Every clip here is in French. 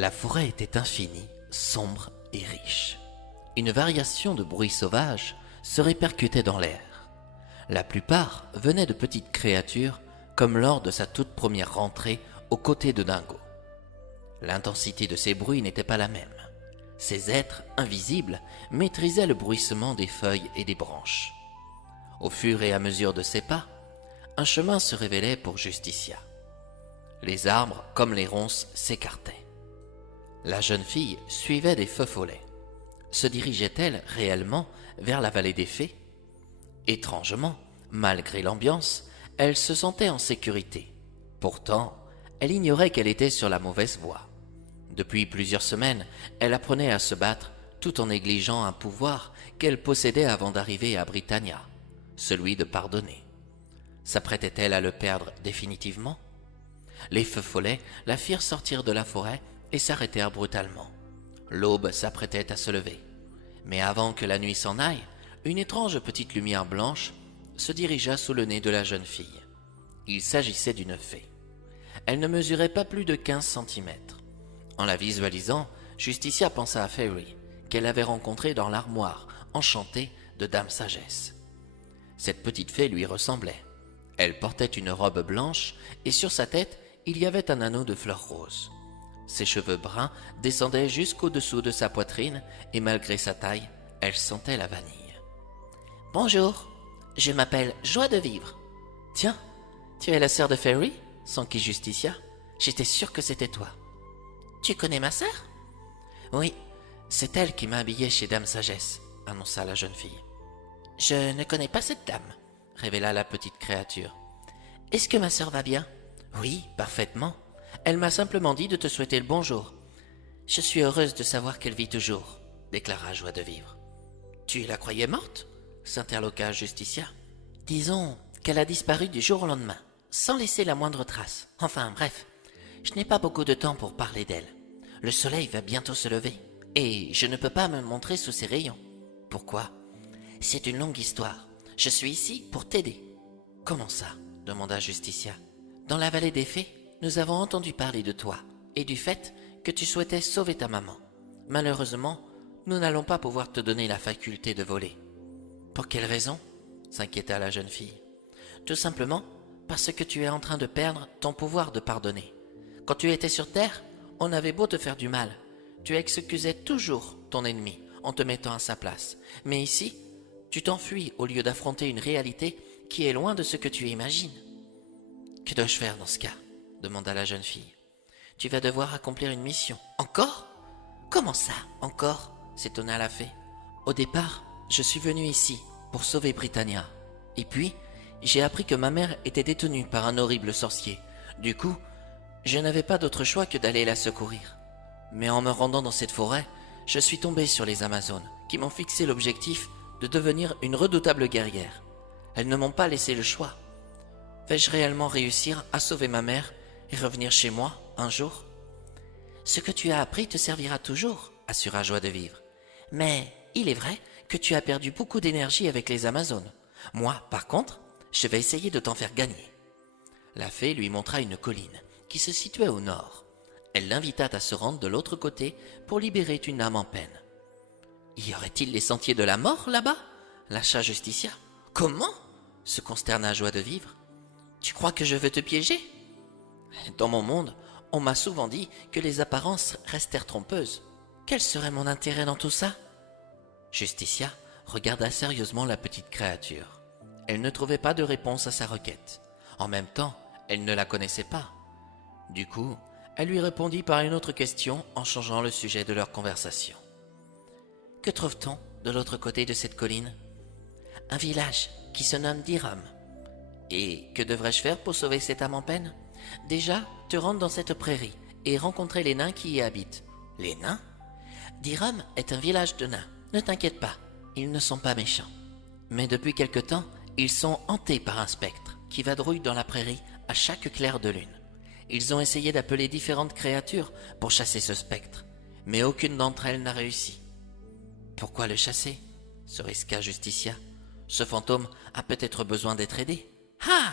La forêt était infinie, sombre et riche. Une variation de bruits sauvages se répercutait dans l'air. La plupart venaient de petites créatures, comme lors de sa toute première rentrée aux côtés de Dingo. L'intensité de ces bruits n'était pas la même. Ces êtres invisibles maîtrisaient le bruissement des feuilles et des branches. Au fur et à mesure de ses pas, un chemin se révélait pour Justicia. Les arbres, comme les ronces, s'écartaient. La jeune fille suivait des feux follets. Se dirigeait-elle réellement vers la vallée des fées? Étrangement, malgré l'ambiance, elle se sentait en sécurité. Pourtant, elle ignorait qu'elle était sur la mauvaise voie. Depuis plusieurs semaines, elle apprenait à se battre tout en négligeant un pouvoir qu'elle possédait avant d'arriver à Britannia, celui de pardonner. S'apprêtait-elle à le perdre définitivement? Les feux follets la firent sortir de la forêt et s'arrêtèrent brutalement. L'aube s'apprêtait à se lever. Mais avant que la nuit s'en aille, une étrange petite lumière blanche se dirigea sous le nez de la jeune fille. Il s'agissait d'une fée. Elle ne mesurait pas plus de 15 centimètres. En la visualisant, Justicia pensa à Fairy, qu'elle avait rencontrée dans l'armoire enchantée de Dame Sagesse. Cette petite fée lui ressemblait. Elle portait une robe blanche et sur sa tête, il y avait un anneau de fleurs roses. Ses cheveux bruns descendaient jusqu'au-dessous de sa poitrine et malgré sa taille, elle sentait la vanille. « Bonjour, je m'appelle Joie de vivre. »« Tiens, tu es la sœur de Fairy ?» s'enquit Justicia. « J'étais sûre que c'était toi. »« Tu connais ma sœur ?»« Oui, c'est elle qui m'a habillée chez Dame Sagesse, » annonça la jeune fille. « Je ne connais pas cette dame, » révéla la petite créature. « Est-ce que ma sœur va bien ?»« Oui, parfaitement. Elle m'a simplement dit de te souhaiter le bonjour. »« Je suis heureuse de savoir qu'elle vit toujours, » déclara Joie de vivre. « Tu la croyais morte ?» s'interloqua Justicia. « Disons qu'elle a disparu du jour au lendemain, sans laisser la moindre trace. Enfin bref, je n'ai pas beaucoup de temps pour parler d'elle. Le soleil va bientôt se lever, et je ne peux pas me montrer sous ses rayons. Pourquoi? C'est une longue histoire. Je suis ici pour t'aider. »« Comment ça ?» demanda Justicia. « Dans la vallée des fées, nous avons entendu parler de toi, et du fait que tu souhaitais sauver ta maman. Malheureusement, nous n'allons pas pouvoir te donner la faculté de voler. »« Pour quelle raison ?» s'inquiéta la jeune fille. « Tout simplement parce que tu es en train de perdre ton pouvoir de pardonner. Quand tu étais sur Terre, on avait beau te faire du mal, tu excusais toujours ton ennemi en te mettant à sa place. Mais ici, tu t'enfuis au lieu d'affronter une réalité qui est loin de ce que tu imagines. »« Que dois-je faire dans ce cas ?» demanda la jeune fille. « Tu vas devoir accomplir une mission. »« Encore ? Comment ça, encore ?» s'étonna la fée. « Au départ, je suis venue ici pour sauver Britannia. Et puis, j'ai appris que ma mère était détenue par un horrible sorcier. Du coup, je n'avais pas d'autre choix que d'aller la secourir. Mais en me rendant dans cette forêt, je suis tombée sur les Amazones, qui m'ont fixé l'objectif de devenir une redoutable guerrière. Elles ne m'ont pas laissé le choix. Vais-je réellement réussir à sauver ma mère et revenir chez moi un jour ? » « Ce que tu as appris te servira toujours, » assura Joie de vivre. « Mais il est vrai que tu as perdu beaucoup d'énergie avec les Amazones. Moi, par contre, je vais essayer de t'en faire gagner. » La fée lui montra une colline qui se situait au nord. Elle l'invita à se rendre de l'autre côté pour libérer une âme en peine. « Y aurait-il les sentiers de la mort là-bas » lâcha Justicia. « Comment ?» se consterna Joie de vivre. « Tu crois que je veux te piéger ? Dans mon monde, on m'a souvent dit que les apparences restèrent trompeuses. Quel serait mon intérêt dans tout ça ?» Justicia regarda sérieusement la petite créature. Elle ne trouvait pas de réponse à sa requête. En même temps, elle ne la connaissait pas. Du coup, elle lui répondit par une autre question en changeant le sujet de leur conversation. « Que trouve-t-on de l'autre côté de cette colline ?»« Un village qui se nomme Dirum. »« Et que devrais-je faire pour sauver cette âme en peine ? Déjà, te rendre dans cette prairie et rencontrer les nains qui y habitent. »« Les nains ? Dirum est un village de nains. Ne t'inquiète pas, ils ne sont pas méchants. Mais depuis quelque temps, ils sont hantés par un spectre qui vadrouille dans la prairie à chaque clair de lune. Ils ont essayé d'appeler différentes créatures pour chasser ce spectre, mais aucune d'entre elles n'a réussi. »« Pourquoi le chasser ?» se risqua Justicia. « Ce fantôme a peut-être besoin d'être aidé. »« Ah,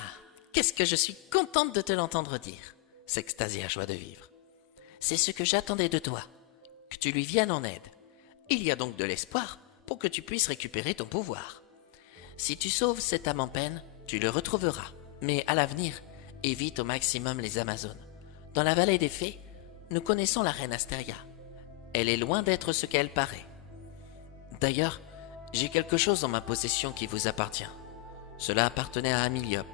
qu'est-ce que je suis contente de te l'entendre dire !» s'extasia Joie de vivre. C'est ce que j'attendais de toi, que tu lui viennes en aide. Il y a donc de l'espoir pour que tu puisses récupérer ton pouvoir. Si tu sauves cette âme en peine, tu le retrouveras. Mais à l'avenir, évite au maximum les Amazones. Dans la vallée des fées, nous connaissons la reine Astéria. Elle est loin d'être ce qu'elle paraît. D'ailleurs, j'ai quelque chose en ma possession qui vous appartient. Cela appartenait à Amiliope.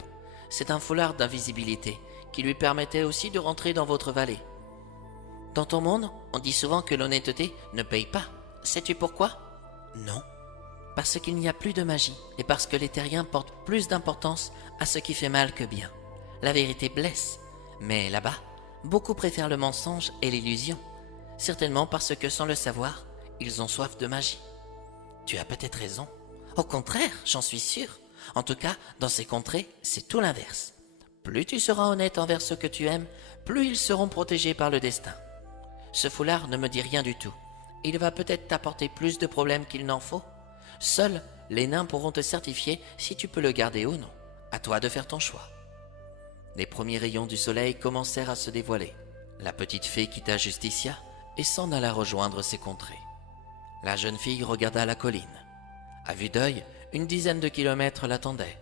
C'est un foulard d'invisibilité qui lui permettait aussi de rentrer dans votre vallée. Dans ton monde, on dit souvent que l'honnêteté ne paye pas. Sais-tu pourquoi? Non. Parce qu'il n'y a plus de magie et parce que les terriens portent plus d'importance à ce qui fait mal que bien. La vérité blesse, mais là-bas, beaucoup préfèrent le mensonge et l'illusion. Certainement parce que sans le savoir, ils ont soif de magie. Tu as peut-être raison. Au contraire, j'en suis sûr. En tout cas, dans ces contrées, c'est tout l'inverse. Plus tu seras honnête envers ceux que tu aimes, plus ils seront protégés par le destin. Ce foulard ne me dit rien du tout. Il va peut-être t'apporter plus de problèmes qu'il n'en faut. Seuls les nains pourront te certifier si tu peux le garder ou non. À toi de faire ton choix. Les premiers rayons du soleil commencèrent à se dévoiler. La petite fée quitta Justicia et s'en alla rejoindre ses contrées. La jeune fille regarda la colline. À vue d'œil, une dizaine de kilomètres l'attendaient.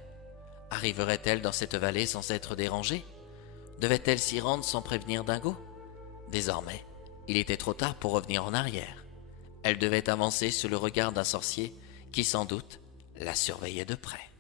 Arriverait-elle dans cette vallée sans être dérangée? Devait-elle s'y rendre sans prévenir Dingo? Désormais, il était trop tard pour revenir en arrière. Elle devait avancer sous le regard d'un sorcier qui, sans doute, la surveillait de près.